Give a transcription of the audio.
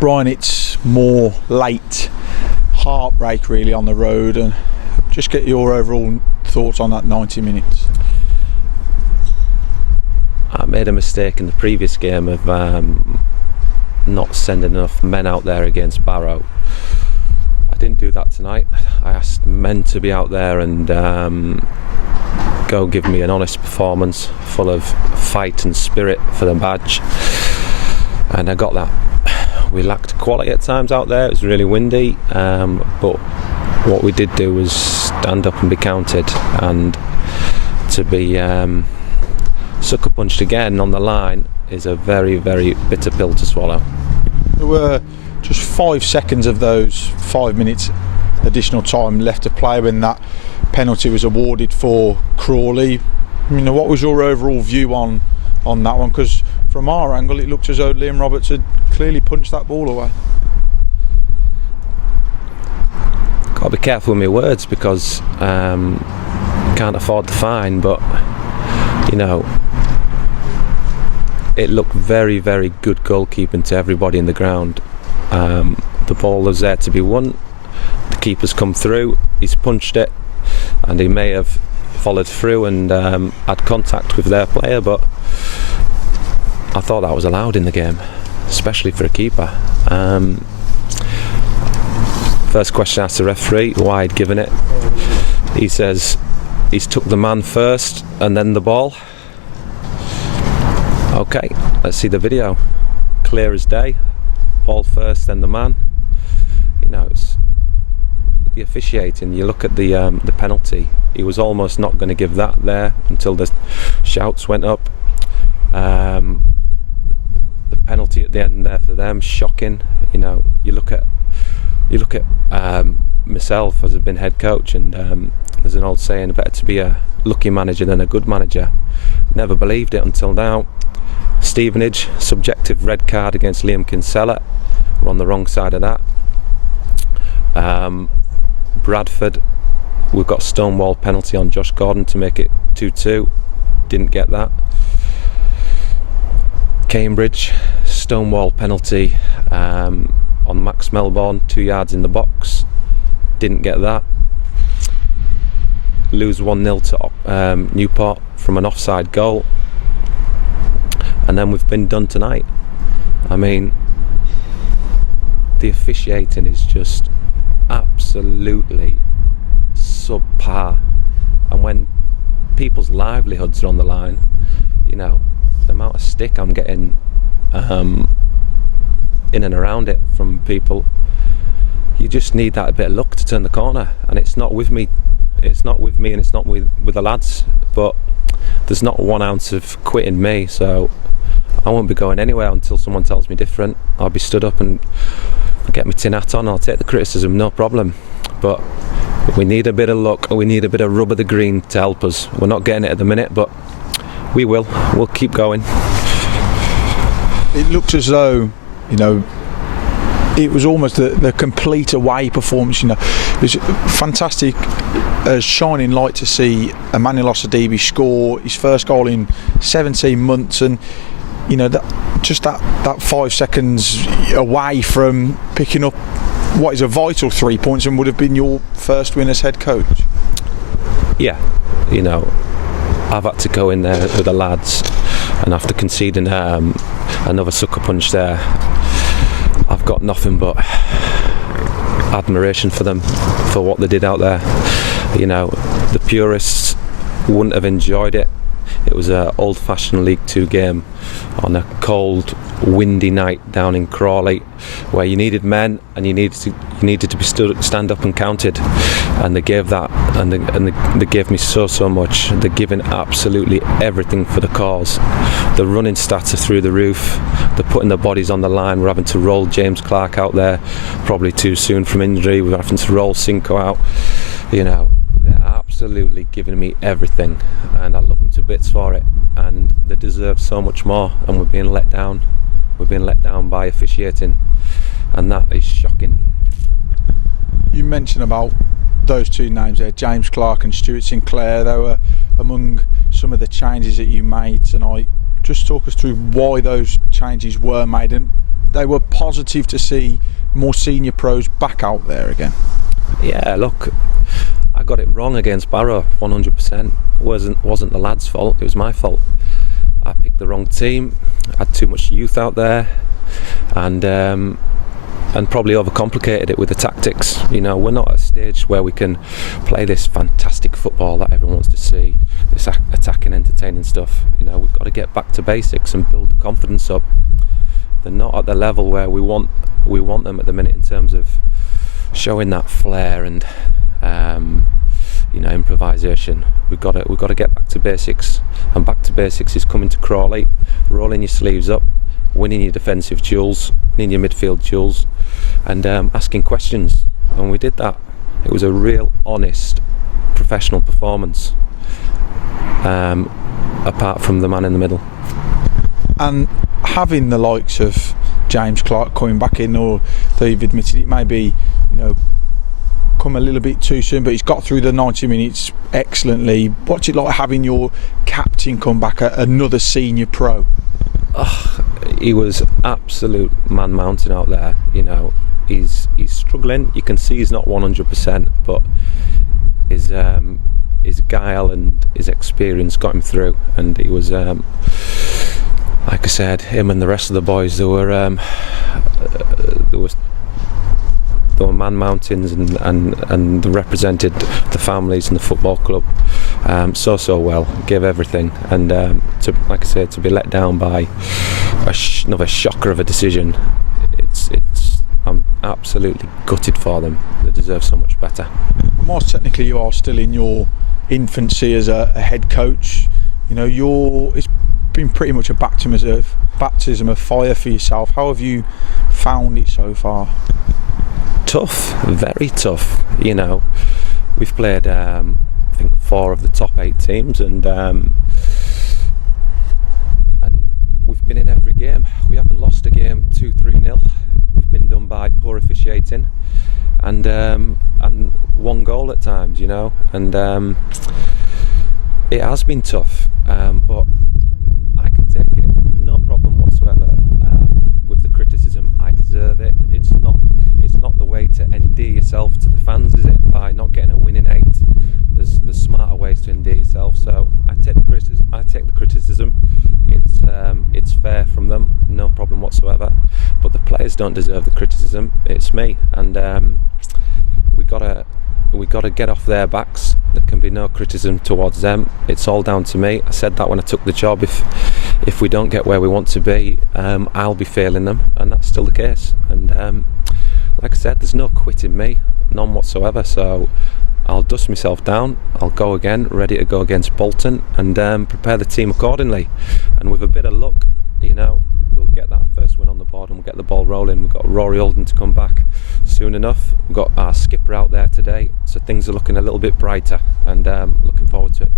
Brian, it's more late heartbreak really on the road, and just get your overall thoughts on that 90 minutes. I made a mistake in the previous game of not sending enough men out there against Barrow. I didn't do that tonight. I asked men to be out there and go give me an honest performance full of fight and spirit for the badge, and I got that. We lacked quality at times out there. It was really windy, but what we did do was stand up and be counted, and to be sucker punched again on the line is a very, very bitter pill to swallow. There were just 5 seconds of those 5 minutes additional time left to play when that penalty was awarded for Crawley. What was your overall view on that one? Because from our angle it looked as though Liam Roberts had clearly punched that ball away. Got to be careful with my words, because can't afford the fine, but it looked very, very good goalkeeping to everybody in the ground. The ball was there to be won. The keeper's come through, he's punched it, and he may have followed through and had contact with their player, but I thought that was allowed in the game, especially for a keeper. First question I asked the referee why he'd given it. He says he's took the man first and then the ball. Okay, let's see the video. Clear as day. Ball first, then the man. It's the officiating. You look at the penalty. He was almost not going to give that there until the shouts went up. The penalty at the end there for them, shocking. You look at myself as I've been head coach, and there's an old saying, better to be a lucky manager than a good manager. Never believed it until now. Stevenage, subjective red card against Liam Kinsella. We're on the wrong side of that. Bradford, we've got Stonewall penalty on Josh Gordon to make it 2-2. Didn't get that. Cambridge, Stonewall penalty on Max Melbourne, 2 yards in the box. Didn't get that. Lose 1-0 to Newport from an offside goal. And then we've been done tonight. The officiating is just absolutely subpar. And when people's livelihoods are on the line, the amount of stick I'm getting in and around it from people, you just need that a bit of luck to turn the corner, and it's not with me and it's not with the lads, but there's not 1 ounce of quit in me, so I won't be going anywhere until someone tells me different. I'll be stood up and get my tin hat on. I'll take the criticism, no problem, but we need a bit of luck, we need a bit of rub of the green to help us. We're not getting it at the minute, but we'll keep going. It looked as though it was almost the complete away performance. It was fantastic, shining light to see Emmanuel Osadibe score his first goal in 17 months, and that 5 seconds away from picking up what is a vital 3 points and would have been your first win as head coach. Yeah, I've had to go in there with the lads, and after conceding another sucker punch there, I've got nothing but admiration for them, for what they did out there. The purists wouldn't have enjoyed it. It was an old-fashioned League 2 game on a cold, windy night down in Crawley, where you needed men and you needed to be stand up and counted, and they gave that, and they gave me so much. They're giving absolutely everything for the cause. The running stats are through the roof. They're putting their bodies on the line. We're having to roll James Clark out there, probably too soon from injury. We're having to roll Cinco out. They're absolutely giving me everything, and I love them to bits for it, and they deserve so much more, and we're being let down. We're being let down by officiating, and that is shocking. You mentioned about those two names there, James Clark and Stuart Sinclair. They were among some of the changes that you made tonight. Just talk us through why those changes were made, and they were positive to see more senior pros back out there again? Yeah, look, I got it wrong against Barrow 100%. Wasn't the lads' fault, it was my fault. I picked the wrong team, had too much youth out there, and probably overcomplicated it with the tactics. You know, we're not at a stage where we can play this fantastic football that everyone wants to see, this attacking, entertaining stuff. You know, we've got to get back to basics and build the confidence up. They're not at the level where we want them at the minute in terms of showing that flair and improvisation. We've got to get back to basics, and back to basics is coming to Crawley, rolling your sleeves up, winning your defensive duels, winning your midfield duels, and asking questions. And we did that. It was a real honest professional performance, apart from the man in the middle. And having the likes of James Clark coming back in, or they've admitted it may be, come a little bit too soon, but he's got through the 90 minutes excellently. What's it like having your captain come back, another senior pro? He was absolute man mountain out there. He's struggling. You can see he's not 100%, but his guile and his experience got him through. And he was, like I said, him and the rest of the boys, there were man mountains, and they represented the families and the football club so well, gave everything, and to be let down by another shocker of a decision, I'm absolutely gutted for them. They deserve so much better. More technically, you are still in your infancy as a head coach. It's been pretty much a baptism of fire for yourself. How have you found it so far? Tough, very tough. We've played I think 4 of the top 8 teams, and we've been in every game. We haven't lost a game 2-3-0. We've been done by poor officiating and 1 goal at times, and it has been tough, but I can take it, no problem whatsoever. With the criticism, I deserve it. It's not the way to endear yourself to the fans, is it? By not getting a win in 8. There's smarter ways to endear yourself. So I take the criticism. It's fair from them, no problem whatsoever. But the players don't deserve the criticism. It's me, and we gotta get off their backs. There can be no criticism towards them. It's all down to me. I said that when I took the job. If we don't get where we want to be, I'll be failing them, and that's still the case. And like I said, there's no quitting me, none whatsoever. So I'll dust myself down. I'll go again, ready to go against Bolton, and prepare the team accordingly. And with a bit of luck, we'll get that first win on the board, and we'll get the ball rolling. We've got Rory Olden to come back soon enough. We've got our skipper out there today, so things are looking a little bit brighter, and looking forward to it.